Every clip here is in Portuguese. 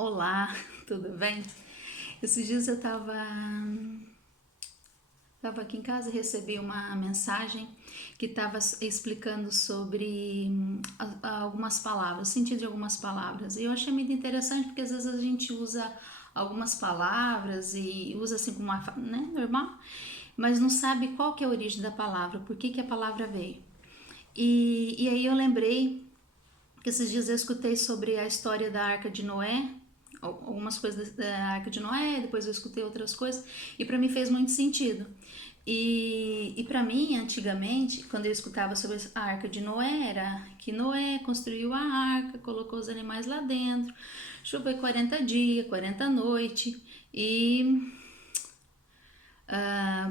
Olá, tudo bem? Esses dias eu tava aqui em casa e recebi uma mensagem que estava explicando sobre algumas palavras, o sentido de algumas palavras. E eu achei muito interessante porque às vezes a gente usa algumas palavras e usa assim como uma, né, normal, mas não sabe qual que é a origem da palavra, por que que a palavra veio. E aí eu lembrei que esses dias eu escutei sobre a história da Arca de Noé, algumas coisas da Arca de Noé, depois eu escutei outras coisas, e para mim fez muito sentido. E para mim, antigamente, quando eu escutava sobre a Arca de Noé, era que Noé construiu a arca, colocou os animais lá dentro, choveu 40 dias, 40 noites, e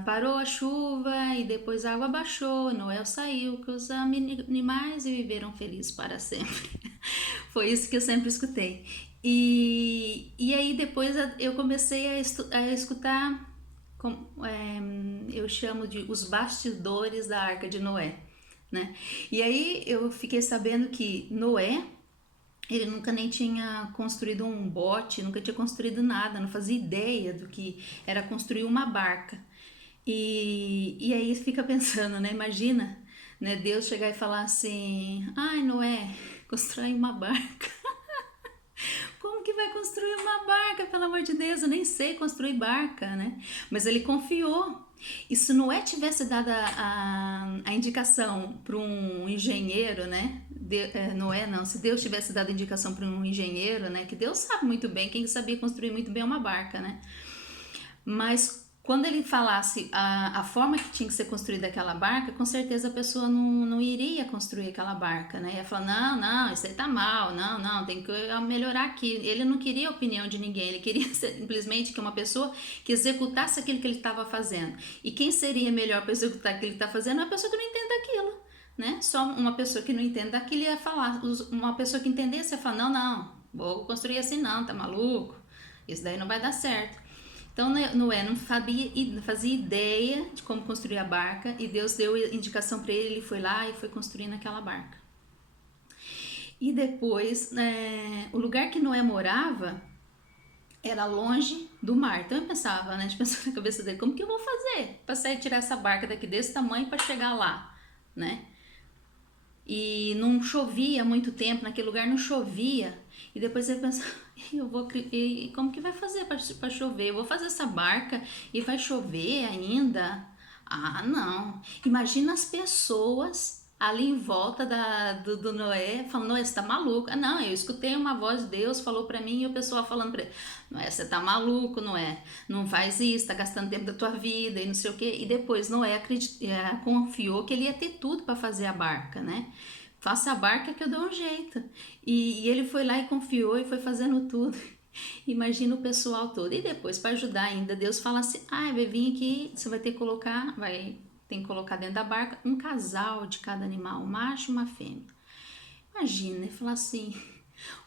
parou a chuva e depois a água baixou, Noé saiu com os animais e viveram felizes para sempre. Foi isso que eu sempre escutei. E aí depois eu comecei a escutar, eu chamo de os bastidores da Arca de Noé, né? E aí eu fiquei sabendo que Noé, ele nunca nem tinha construído um bote, nunca tinha construído nada, não fazia ideia do que era construir uma barca. E aí fica pensando, né? Imagina, né? Deus chegar e falar assim: ai, Noé, constrói uma barca. Como que vai construir uma barca, pelo amor de Deus? Eu nem sei construir barca, né? Mas ele confiou. E se Noé tivesse dado a indicação para um engenheiro, né? Noé não, se Deus tivesse dado a indicação para um engenheiro, né? Que Deus sabe muito bem, quem sabia construir muito bem uma barca, né? Mas quando ele falasse a forma que tinha que ser construída aquela barca, com certeza a pessoa não iria construir aquela barca, né? Ia falar, não, isso aí tá mal, não, tem que melhorar aqui. Ele não queria a opinião de ninguém, ele queria simplesmente que uma pessoa que executasse aquilo que ele estava fazendo. E quem seria melhor para executar aquilo que ele está fazendo é uma pessoa que não entenda aquilo, né? Só uma pessoa que não entenda aquilo ia falar, uma pessoa que entendesse ia falar, não, vou construir assim não, tá maluco? Isso daí não vai dar certo. Então Noé não fazia ideia de como construir a barca e Deus deu indicação para ele, ele foi lá e foi construindo aquela barca. E depois, o lugar que Noé morava era longe do mar. Então eu pensava, né, a gente pensou na cabeça dele, como que eu vou fazer para sair tirar essa barca daqui desse tamanho para chegar lá, né? E não chovia há muito tempo, naquele lugar não chovia. E depois ele pensa, como que vai fazer para chover? Eu vou fazer essa barca e vai chover ainda? Ah, não. Imagina as pessoas ali em volta do Noé falando, Noé, você tá maluco? Ah, não, eu escutei uma voz de Deus, falou para mim e o pessoal falando para ele, Noé, você tá maluco, Noé, não faz isso, tá gastando tempo da tua vida e não sei o quê. E depois Noé confiou que ele ia ter tudo para fazer a barca, né? Faça a barca que eu dou um jeito. E ele foi lá e confiou e foi fazendo tudo. Imagina o pessoal todo. E depois, para ajudar ainda, Deus fala assim: ah, vai vir aqui, você vai ter que colocar, tem que colocar dentro da barca um casal de cada animal, um macho e uma fêmea. Imagina, ele fala assim: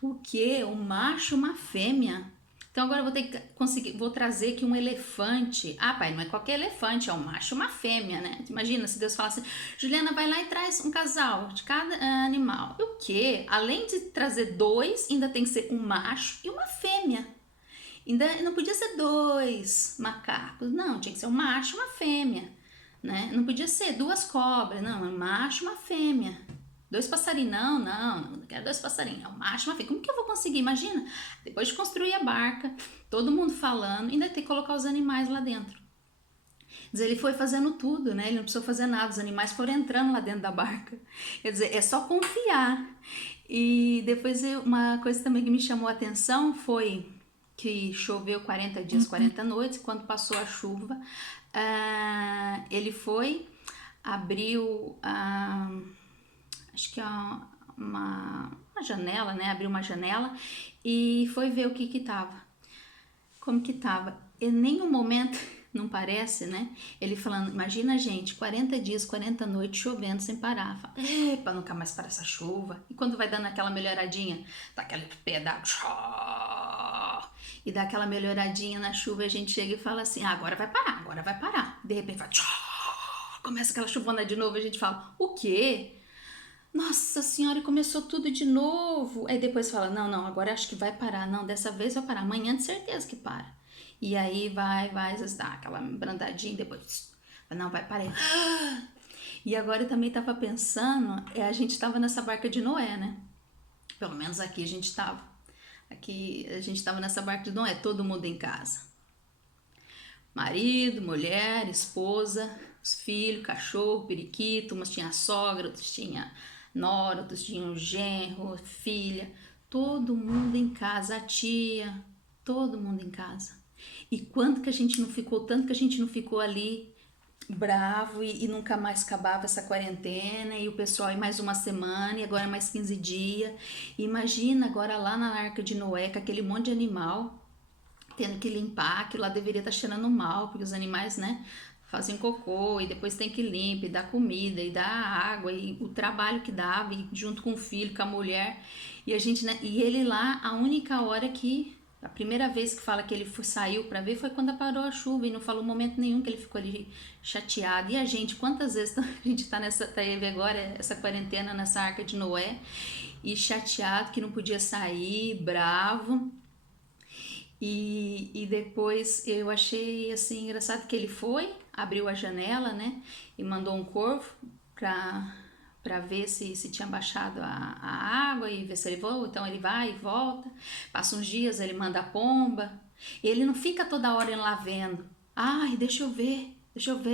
o que? Um macho e uma fêmea? Então agora eu vou ter que conseguir, vou trazer aqui um elefante. Ah, pai, não é qualquer elefante, é um macho e uma fêmea, né? Imagina se Deus falasse, Juliana, vai lá e traz um casal de cada animal. E o quê? Além de trazer dois, ainda tem que ser um macho e uma fêmea. Ainda não podia ser dois macacos, não, tinha que ser um macho e uma fêmea, né? Não podia ser duas cobras, não, um macho e uma fêmea. Dois passarinhos, não quero dois passarinhos, é um macho e uma fêmea. Como que eu vou conseguir? Imagina, depois de construir a barca, todo mundo falando, ainda tem que colocar os animais lá dentro. Dizer, ele foi fazendo tudo, né? Ele não precisou fazer nada, os animais foram entrando lá dentro da barca. Quer dizer, é só confiar. E depois uma coisa também que me chamou a atenção foi que choveu 40 dias, 40 noites, quando passou a chuva, ele foi, abriu, acho que é uma janela, né? Abriu uma janela e foi ver o que tava, como que tava. Em nenhum momento, não parece, né? Ele falando, imagina gente, 40 dias, 40 noites chovendo sem parar. Fala, epa, nunca mais para essa chuva. E quando vai dando aquela melhoradinha, tá aquele pé d'água, e dá aquela melhoradinha na chuva, a gente chega e fala assim, agora vai parar, agora vai parar. De repente vai, começa aquela chuvona de novo, a gente fala, o quê? Nossa senhora, e começou tudo de novo. Aí depois fala, não, não, agora acho que vai parar. Não, dessa vez vai parar. Amanhã de certeza que para. E aí vai, às vezes dá aquela brandadinha, depois, não, vai parar. E agora eu também tava pensando, a gente tava nessa barca de Noé, né? Pelo menos aqui a gente tava. Aqui a gente tava nessa barca de Noé, todo mundo em casa. Marido, mulher, esposa, os filhos, cachorro, periquito, umas tinha sogra, outros tinha nora, outros tinham genro, filha, todo mundo em casa, a tia, todo mundo em casa. E quanto que a gente não ficou, tanto que a gente não ficou ali bravo e nunca mais acabava essa quarentena e o pessoal mais uma semana e agora mais 15 dias. Imagina agora lá na Arca de Noé com aquele monte de animal tendo que limpar, que lá deveria estar cheirando mal, porque os animais, né, fazem cocô e depois tem que limpar e dar comida e dar água e o trabalho que dava e junto com o filho, com a mulher e a gente, né, e ele lá a única hora que a primeira vez que fala que ele saiu para ver foi quando parou a chuva e não falou momento nenhum que ele ficou ali chateado. E a gente, quantas vezes a gente teve agora essa quarentena nessa Arca de Noé e chateado que não podia sair, bravo. E depois eu achei assim engraçado que ele foi, abriu a janela, né? E mandou um corvo para ver se tinha baixado a água e ver se ele voa. Então ele vai e volta. Passa uns dias, ele manda a pomba. E ele não fica toda hora lá vendo. Ai, deixa eu ver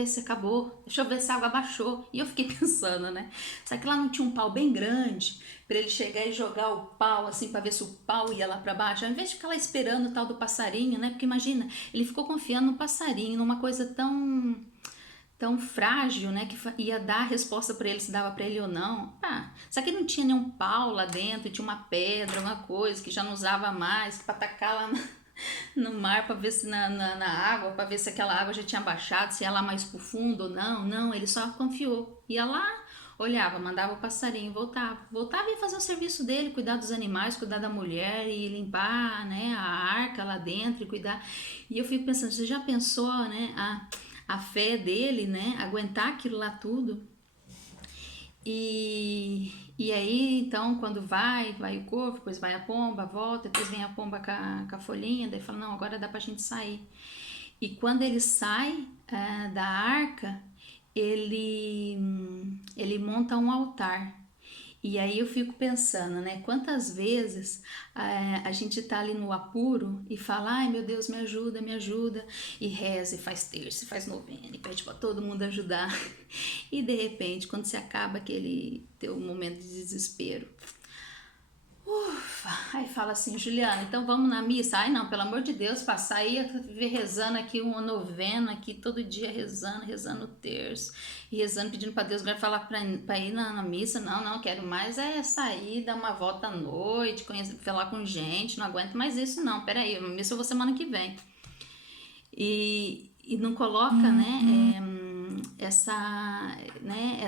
se acabou, deixa eu ver se a água baixou. E eu fiquei pensando, né? Será que lá não tinha um pau bem grande para ele chegar e jogar o pau assim para ver se o pau ia lá para baixo, ao invés de ficar lá esperando o tal do passarinho, né? Porque imagina, ele ficou confiando no passarinho, numa coisa tão frágil, né, que ia dar a resposta para ele se dava para ele ou não. Ah, só que não tinha nenhum pau lá dentro, tinha uma pedra, uma coisa que já não usava mais, para tacar lá no mar para ver se na água, para ver se aquela água já tinha baixado, se ia lá mais pro fundo ou não. Não, ele só confiou. Ia lá, olhava, mandava o passarinho, voltava e ia fazer o serviço dele, cuidar dos animais, cuidar da mulher e limpar, né, a arca lá dentro e cuidar. E eu fico pensando, você já pensou, né, a fé dele, né, aguentar aquilo lá tudo? E aí, então, quando vai o corvo, depois vai a pomba, volta, depois vem a pomba com a folhinha, daí fala, não, agora dá pra gente sair. E quando ele sai da arca, ele monta um altar. E aí eu fico pensando, né? Quantas vezes a gente tá ali no apuro e fala, ai meu Deus, me ajuda, e reza, e faz terça, e faz novena, e pede pra todo mundo ajudar. E de repente, quando se acaba aquele teu momento de desespero, ufa, aí fala assim, Juliana, então vamos na missa? Ai não, pelo amor de Deus, passar aí viver rezando aqui uma novena aqui todo dia rezando o terço e rezando, pedindo para Deus agora falar para ir na missa. Não, não, quero mais é sair, dar uma volta à noite, conhecer, falar com gente, não aguento mais isso não, peraí, a missa eu vou semana que vem. E não coloca, né,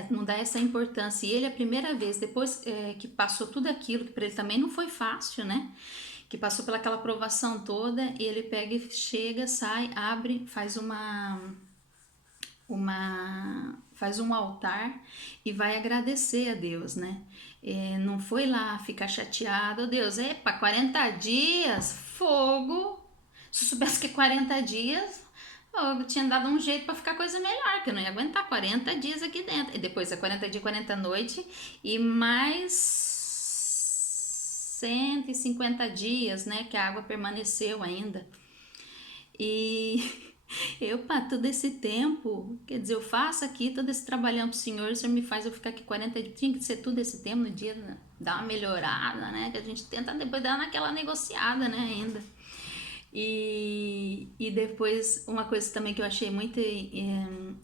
não dá essa importância. E ele a primeira vez, depois que passou tudo aquilo, que para ele também não foi fácil, né? Que passou pelaquela provação toda, e ele pega e chega, sai, abre, faz um altar e vai agradecer a Deus, né? Não foi lá ficar chateado, oh, Deus, epa, 40 dias, fogo. Se eu soubesse que 40 dias, eu tinha dado um jeito para ficar coisa melhor, que eu não ia aguentar 40 dias aqui dentro. E depois é 40 dias, 40 noites e mais 150 dias, né, que a água permaneceu ainda. E eu, para todo esse tempo, quer dizer, eu faço aqui todo esse trabalhão pro Senhor, o Senhor me faz eu ficar aqui 40 dias, tinha que ser tudo esse tempo no dia, né? Dar uma melhorada, né, que a gente tenta depois dar naquela negociada, né, ainda. E depois, uma coisa também que eu achei muito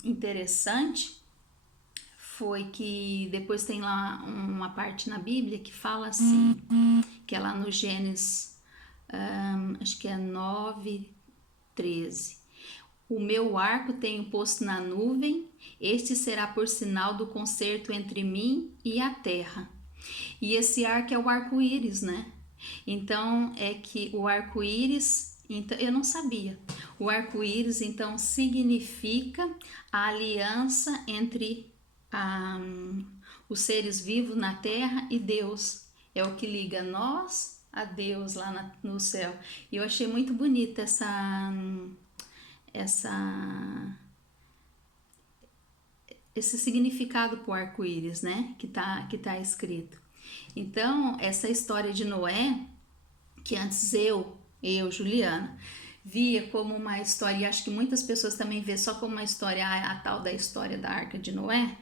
interessante foi que depois tem lá uma parte na Bíblia que fala assim, que é lá no Gênesis, acho que é 9:13. O meu arco tenho posto na nuvem, este será por sinal do concerto entre mim e a terra. E esse arco é o arco-íris, né? Então é que o arco-íris, então, eu não sabia. O arco-íris então significa a aliança entre os seres vivos na terra e Deus. É o que liga nós a Deus lá no céu. E eu achei muito bonita essa esse significado para o arco-íris, né? Que tá escrito. Então, essa história de Noé, que antes Juliana, via como uma história, e acho que muitas pessoas também vê só como uma história, a tal da história da Arca de Noé,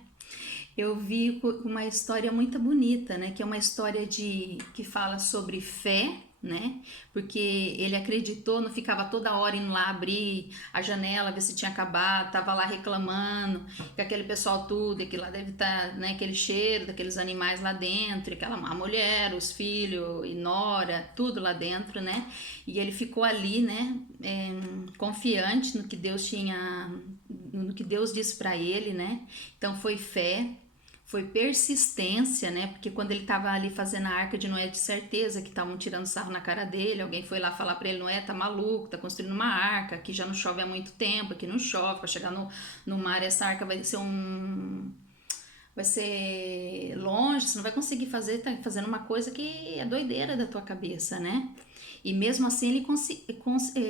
eu vi uma história muito bonita, né? Que é uma história que fala sobre fé, né? Porque ele acreditou, não ficava toda hora indo lá abrir a janela, ver se tinha acabado, tava lá reclamando, que aquele pessoal tudo, que lá deve estar, né? Aquele cheiro daqueles animais lá dentro, a mulher, os filhos e nora, tudo lá dentro, né? E ele ficou ali, né? Confiante no que Deus no que Deus disse para ele, né? Então foi fé. Foi persistência, né? Porque quando ele estava ali fazendo a Arca de Noé, de certeza que estavam tirando sarro na cara dele. Alguém foi lá falar para ele: Noé, tá maluco, tá construindo uma arca, aqui já não chove há muito tempo, aqui não chove, para chegar no mar essa arca vai ser longe, você não vai conseguir fazer, tá fazendo uma coisa que é doideira da tua cabeça, né? E mesmo assim ele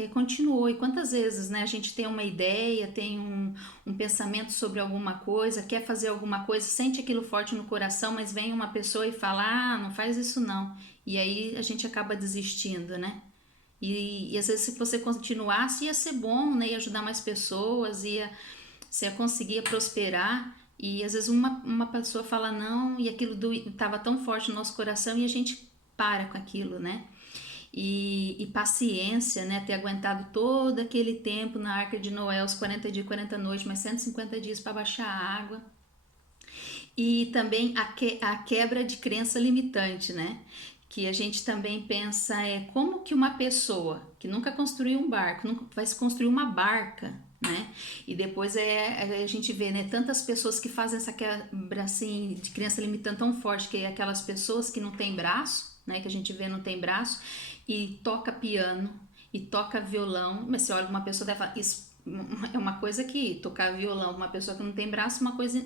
continuou. E quantas vezes, né, a gente tem uma ideia, tem um pensamento sobre alguma coisa, quer fazer alguma coisa, sente aquilo forte no coração, mas vem uma pessoa e fala: ah, não faz isso não. E aí a gente acaba desistindo, né? E às vezes se você continuasse ia ser bom, né? Ia ajudar mais pessoas, você ia conseguir prosperar. E às vezes uma pessoa fala não e aquilo estava tão forte no nosso coração e a gente para com aquilo, né? E paciência, né? Ter aguentado todo aquele tempo na Arca de Noé, os 40 dias, 40 noites, mais 150 dias para baixar a água. E também a quebra de crença limitante, né? Que a gente também pensa como que uma pessoa que nunca construiu um barco, nunca vai se construir uma barca, né? E depois a gente vê, né, tantas pessoas que fazem essa quebra assim, de crença limitante tão forte, que é aquelas pessoas que não têm braço, né? Que a gente vê não tem braço, e toca piano, e toca violão. Mas você olha uma pessoa deve falar, isso é uma coisa que tocar violão, uma pessoa que não tem braço, uma coisa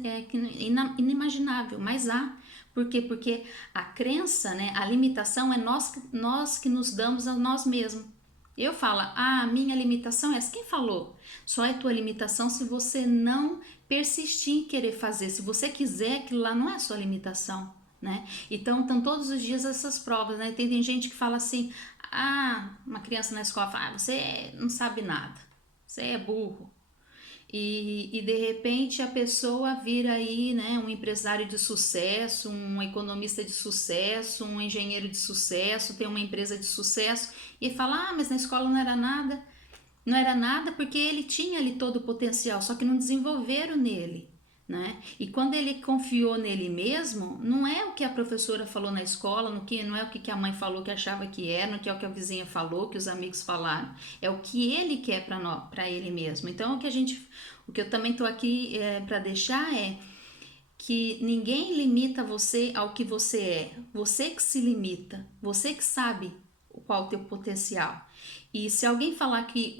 inimaginável, mas há. Por quê? Porque a crença, né, a limitação é nós que nos damos a nós mesmos. Eu falo, a minha limitação é essa. Quem falou? Só é tua limitação se você não persistir em querer fazer. Se você quiser, aquilo lá não é sua limitação, né? Então, estão todos os dias essas provas, né? Tem gente que fala assim, uma criança na escola fala, você não sabe nada, você é burro. E de repente a pessoa vira aí, né, um empresário de sucesso, um economista de sucesso, um engenheiro de sucesso, tem uma empresa de sucesso e fala, mas na escola não era nada. Não era nada porque ele tinha ali todo o potencial, só que não desenvolveram nele, né? E quando ele confiou nele mesmo, não é o que a professora falou na escola, não é o que a mãe falou que achava que era, não é o que a vizinha falou, que os amigos falaram, é o que ele quer para ele mesmo. Então o que eu também estou aqui para deixar é que ninguém limita você ao que você é, você que se limita, você que sabe qual o teu potencial. E se alguém falar que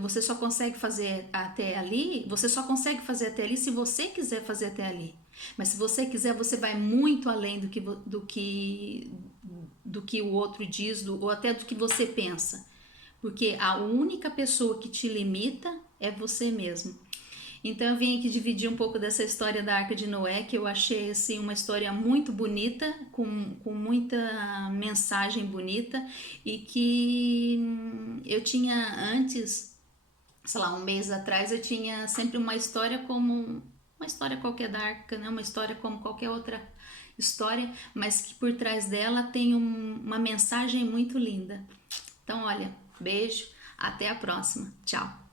você só consegue fazer até ali, você só consegue fazer até ali se você quiser fazer até ali. Mas se você quiser, você vai muito além do que o outro diz, ou até do que você pensa. Porque a única pessoa que te limita é você mesmo. Então eu vim aqui dividir um pouco dessa história da Arca de Noé, que eu achei assim, uma história muito bonita, com muita mensagem bonita, e que eu tinha antes, sei lá, um mês atrás, eu tinha sempre uma história como uma história qualquer da Arca, né? Uma história como qualquer outra história, mas que por trás dela tem uma mensagem muito linda. Então olha, beijo, até a próxima, tchau!